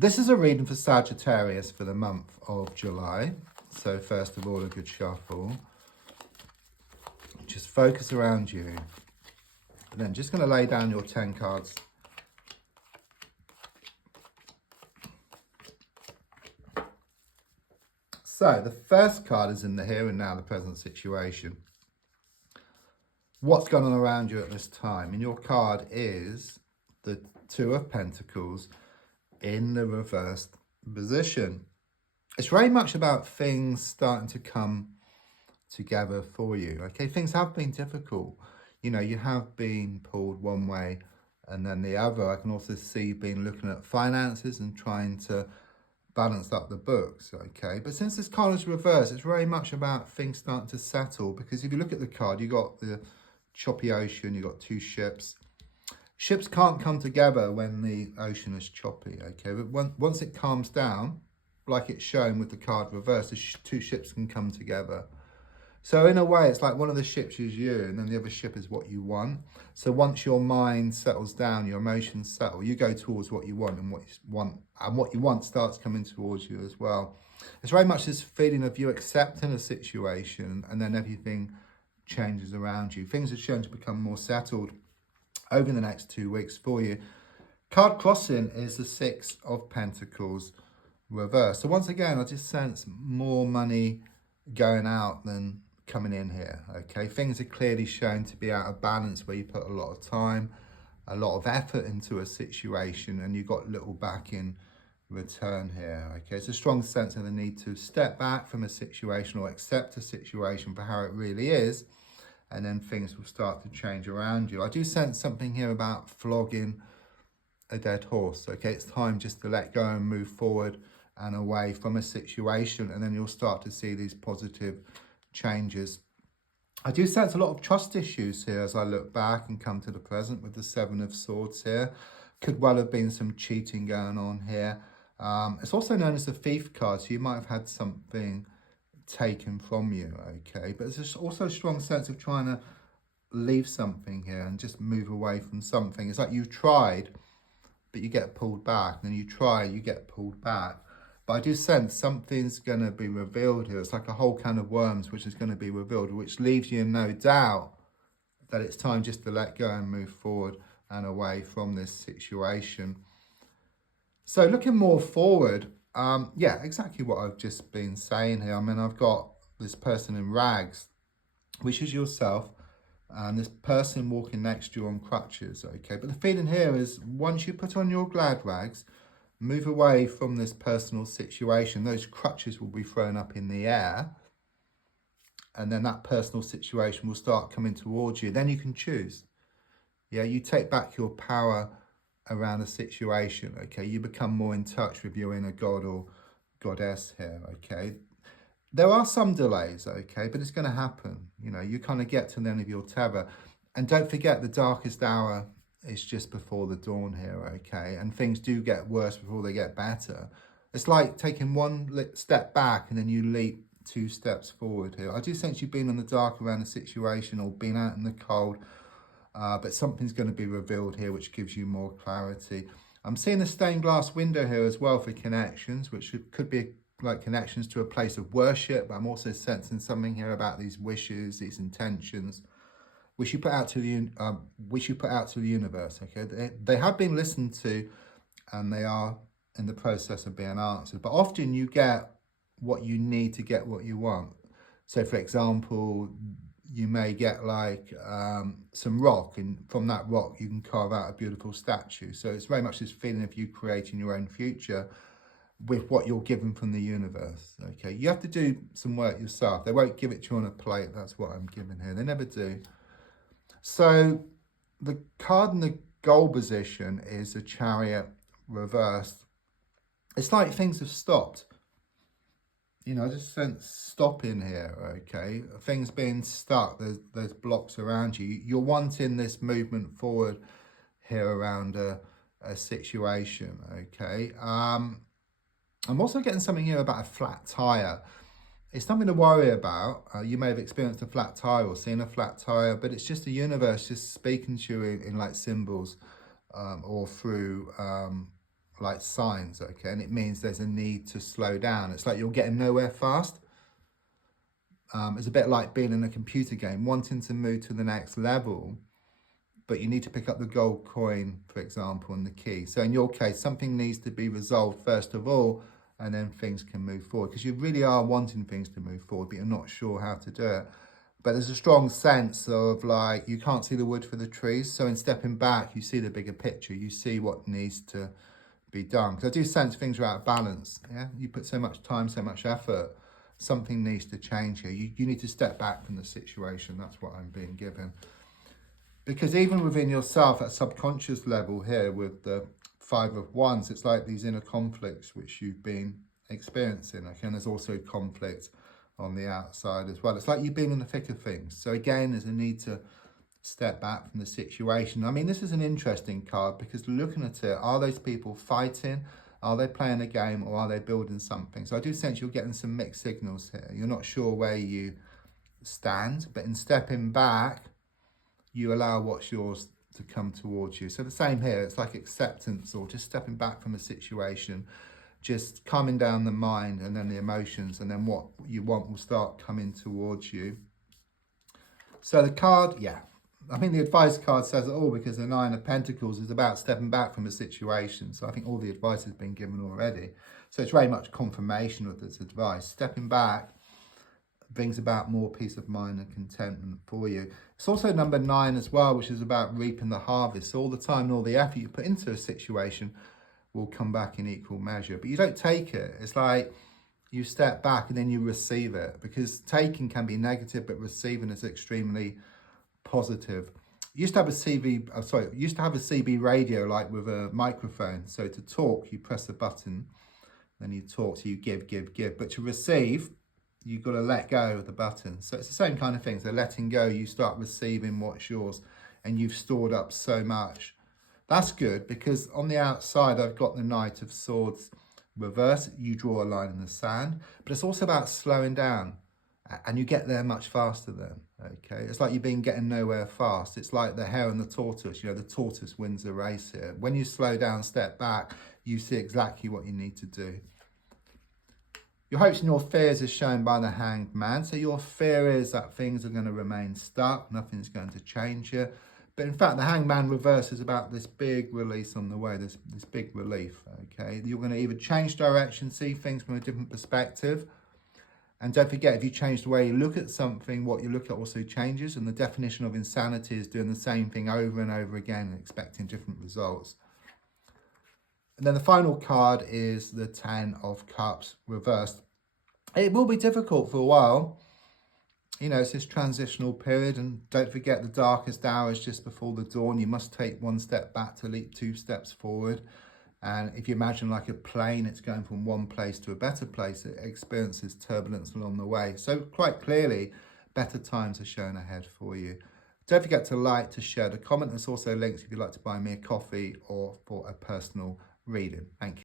This is a reading for Sagittarius for the month of July. So first of all, a good shuffle. Just focus around you. And then just going to lay down your 10 cards. So the first card is in the here and now, the present situation. What's going on around you at this time? And your card is the Two of Pentacles in the reversed position. It's very much about things starting to come together for you. Okay, things have been difficult. You know, you have been pulled one way and then the other. I can also see you've been looking at finances and trying to balance up the books. Okay, but since this card is reversed, it's very much about things starting to settle, because if you look at the card, you got the choppy ocean, you got two ships. Ships can't come together when the ocean is choppy, okay? But once it calms down, like it's shown with the card reversed, the two ships can come together. So in a way, it's like one of the ships is you, and then the other ship is what you want. So once your mind settles down, your emotions settle, you go towards what you want, and what you want starts coming towards you as well. It's very much this feeling of you accepting a situation, and then everything changes around you. Things are shown to become more settled over the next 2 weeks for you. Card crossing is the Six of Pentacles reversed. So once again, I just sense more money going out than coming in here. Okay, things are clearly shown to be out of balance, where you put a lot of time, a lot of effort into a situation, and you got little back in return here. Okay, it's a strong sense of the need to step back from a situation or accept a situation for how it really is, and then things will start to change around you. I do sense something here about flogging a dead horse. Okay, it's time just to let go and move forward and away from a situation, and then you'll start to see these positive changes. I do sense a lot of trust issues here as I look back and come to the present with the Seven of Swords here. Could well have been some cheating going on here. It's also known as the Thief card, so you might have had something taken from you, okay? But there's also a strong sense of trying to leave something here and just move away from something. It's like you've tried, but you get pulled back. Then you try, you get pulled back. But I do sense something's going to be revealed here. It's like a whole can of worms which is going to be revealed, which leaves you in no doubt that it's time just to let go and move forward and away from this situation. So looking more forward, yeah, exactly what I've just been saying here. I mean, I've got this person in rags, which is yourself, and this person walking next to you on crutches, okay? But the feeling here is once you put on your glad rags, move away from this personal situation, those crutches will be thrown up in the air, and then that personal situation will start coming towards you. Then you can choose. Yeah, you take back your power around a situation, okay? You become more in touch with your inner god or goddess here, okay? There are some delays, okay, but it's going to happen. You know, you kind of get to the end of your tether. And don't forget, the darkest hour is just before the dawn here, okay? And things do get worse before they get better. It's like taking one step back and then you leap 2 steps forward here. I do sense you've been in the dark around a situation or been out in the cold, but something's going to be revealed here which gives you more clarity. I'm seeing a stained glass window here as well for connections, which could be like connections to a place of worship. But I'm also sensing something here about these wishes, these intentions, which you put out to the universe. Okay, they have been listened to, and they are in the process of being answered. But often you get what you need to get what you want. So, for example, you may get like some rock, and from that rock you can carve out a beautiful statue. So it's very much this feeling of you creating your own future with what you're given from the universe. Okay, you have to do some work yourself. They won't give it to you on a plate. That's what I'm giving here. They never do. So the card in the goal position is a Chariot reversed. It's like things have stopped. You know, I just sense stopping here, okay? Things being stuck, there's blocks around you. You're wanting this movement forward here around a situation, okay? I'm also getting something here about a flat tire. It's nothing to worry about. You may have experienced a flat tire or seen a flat tire, but it's just the universe just speaking to you in like symbols or through like signs, okay? And it means there's a need to slow down. It's like you're getting nowhere fast. It's a bit like being in a computer game, wanting to move to the next level, but you need to pick up the gold coin, for example, and the key. So in your case, something needs to be resolved first of all, and then things can move forward, because you really are wanting things to move forward, but you're not sure how to do it. But there's a strong sense of like, you can't see the wood for the trees. So in stepping back, you see the bigger picture. You see what needs to be done. Because I do sense things are out of balance. Yeah, you put so much time, so much effort. Something needs to change here. You need to step back from the situation. That's what I'm being given. Because even within yourself at subconscious level here with the 5 of Wands, it's like these inner conflicts which you've been experiencing. Okay, and there's also conflict on the outside as well. It's like you've been in the thick of things. So again, there's a need to step back from the situation. I mean, this is an interesting card because looking at it, are those people fighting? Are they playing a game, or are they building something? So I do sense you're getting some mixed signals here. You're not sure where you stand, but in stepping back, you allow what's yours to come towards you. So the same here, it's like acceptance, or just stepping back from a situation, just calming down the mind and then the emotions, and then what you want will start coming towards you. So the card, yeah, I think the advice card says it all, because the 9 of Pentacles is about stepping back from a situation. So I think all the advice has been given already. So it's very much confirmation of this advice. Stepping back brings about more peace of mind and contentment for you. It's also number 9 as well, which is about reaping the harvest. So all the time and all the effort you put into a situation will come back in equal measure. But you don't take it. It's like you step back and then you receive it, because taking can be negative, but receiving is extremely positive. Used to have a CB radio, like with a microphone. So to talk, you press a button, then you talk, so you give. But to receive, you've got to let go of the button. So it's the same kind of thing. So letting go, you start receiving what's yours, and you've stored up so much. That's good, because on the outside, I've got the Knight of Swords reverse. You draw a line in the sand, but it's also about slowing down, and you get there much faster then. Okay, it's like you've been getting nowhere fast. It's like the hare and the tortoise. You know, the tortoise wins the race here. When you slow down, step back, you see exactly what you need to do. Your hopes and your fears is shown by the Hanged Man. So your fear is that things are going to remain stuck, nothing's going to change here. But in fact, the Hanged Man reverse is about this big release on the way, this big relief, okay? You're going to either change direction, see things from a different perspective. And don't forget, if you change the way you look at something, what you look at also changes. And the definition of insanity is doing the same thing over and over again and expecting different results. And then the final card is the 10 of Cups reversed. It will be difficult for a while. You know, it's this transitional period, and don't forget the darkest hour is just before the dawn. You must take 1 step back to leap 2 steps forward. And if you imagine like a plane, it's going from one place to a better place. It experiences turbulence along the way. So quite clearly, better times are shown ahead for you. Don't forget to like, to share, to comment. There's also links if you'd like to buy me a coffee or for a personal reading. Thank you.